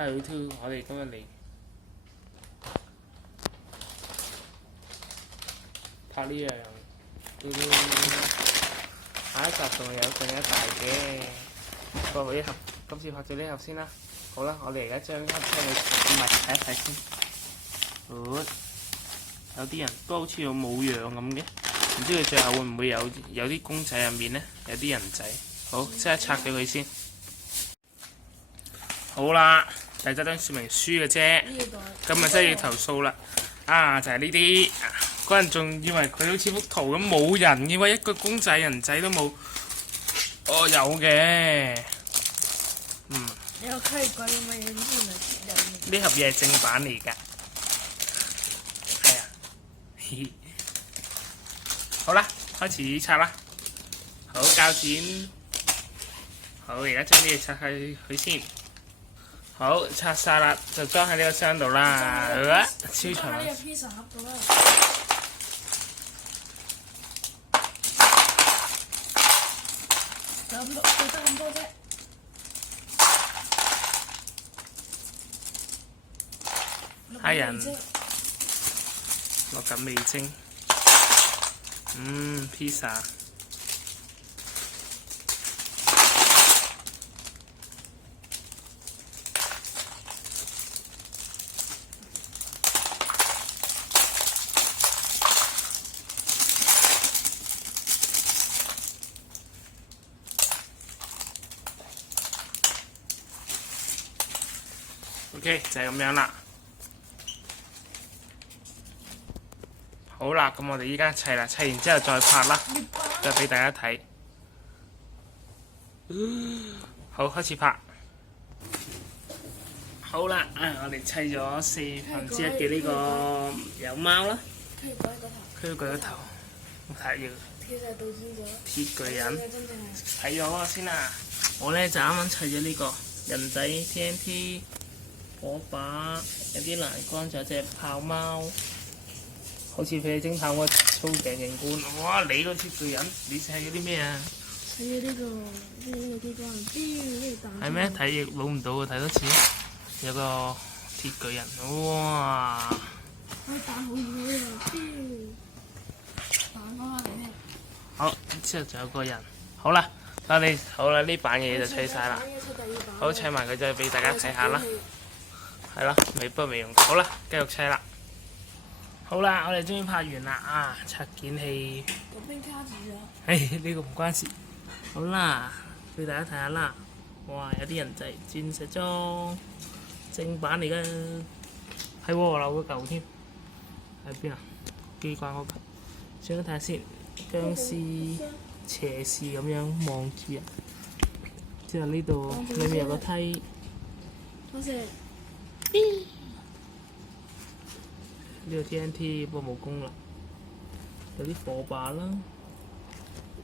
Hello Two，我哋今日嚟拍呢樣，下一集仲有更加大嘅。不過呢盒今次拍咗呢盒先啦。好啦，我哋而家將盒車去埋睇一睇先。好，有啲人都好似有冇樣咁嘅，唔知佢最後會唔會有啲公仔入面呢？有啲人仔。好，即刻拆咗佢先。好啦，就係得張說明書嘅啫。今日真係要投訴啦！就係呢啲，嗰人仲以為佢好似幅圖咁冇人嘅喎，一個公仔人仔都冇。哦，有嘅。你有可以關於乜嘢呢盒嘢係正版嚟㗎。係啊。好啦，開始拆啦。好，膠剪。好，而家將啲嘢拆開佢先。好，拆晒啦，就裝喺呢個箱度啦。超長。呢個披薩盒度啦。就得咁多啫。蝦仁，落緊味精。披薩。OK， 就係咁樣啦。好啦，咁我哋依家砌啦，砌完之後再拍啦，再俾大家睇。好，開始拍。好啦，我哋砌咗1/4嘅呢個有貓啦。佢個頭，我睇要。鐵巨人。睇咗嗰個先啦。我呢就啱啱砌咗呢個人仔 TNT。火把，有啲欄杆，仲有隻豹貓，好似佢偵探嗰個粗頸警官。哇！你個鐵巨人，你砌嗰啲咩啊？砌咗呢個機關，係咩？睇亦攞唔到啊！睇多次，有個鐵巨人，哇！可以彈好遠啊！彈翻嚟咩？好，之後仲有個人。好啦，好啦，呢版嘢就砌晒啦。好，砌埋佢再俾大家睇下啦。係啦，未用。好啦，繼續砌啦。好啦，我哋終於拍完啦拆件器。個邊卡住咗？呢個唔關事。好啦，俾大家睇下啦。哇，有啲人仔鑽石裝，正版嚟㗎。係喎，漏咗嚿添。喺邊啊？機關嗰嚿。先睇下先，僵屍斜視咁樣望住人。之後呢度裏面有個梯。好似。呢個 TNT 不過冇功能，有啲火把啦。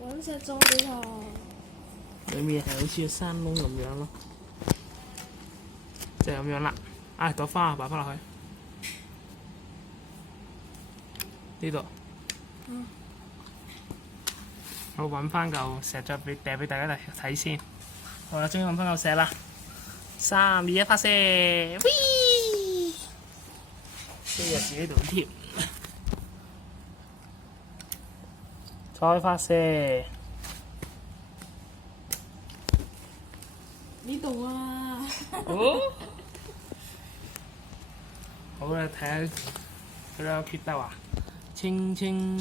揾石裝俾佢。裏面係好似個山窿咁樣咯，就係咁樣啦。朵花擺翻落去呢度。我揾翻嚿石再掟俾大家睇先。好啦，終於揾翻嚿石啦。3、2、1，發射！啲日子喺度貼，再發射。呢度啊！好啦，睇下佢有決鬥啊！清清。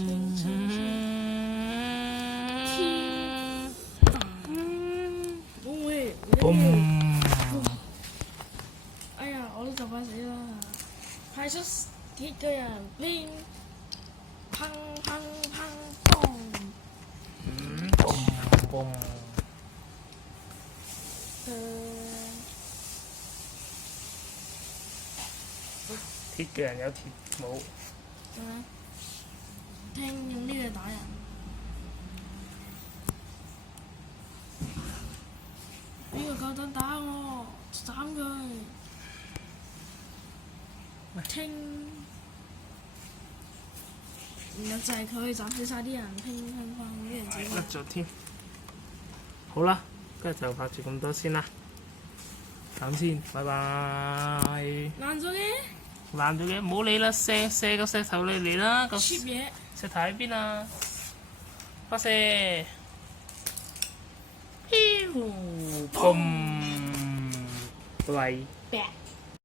哎呀，我都就快死啦！派出鐵巨人邊，砰砰砰砰！嘣！鐵巨人有鐵帽。聽用呢個打人。呢個夠膽打我，斬佢！聽，然後就係佢斬死晒啲人，乒乒乓乓啲人仔。甩咗添。好啦，今日就拍住咁多先啦。咁先，拜拜。爛咗嘅。爛咗嘅，唔好理啦，射個石頭你嚟啦，個 cheap 嘢。石頭喺邊啊？發射，砰！拜拜。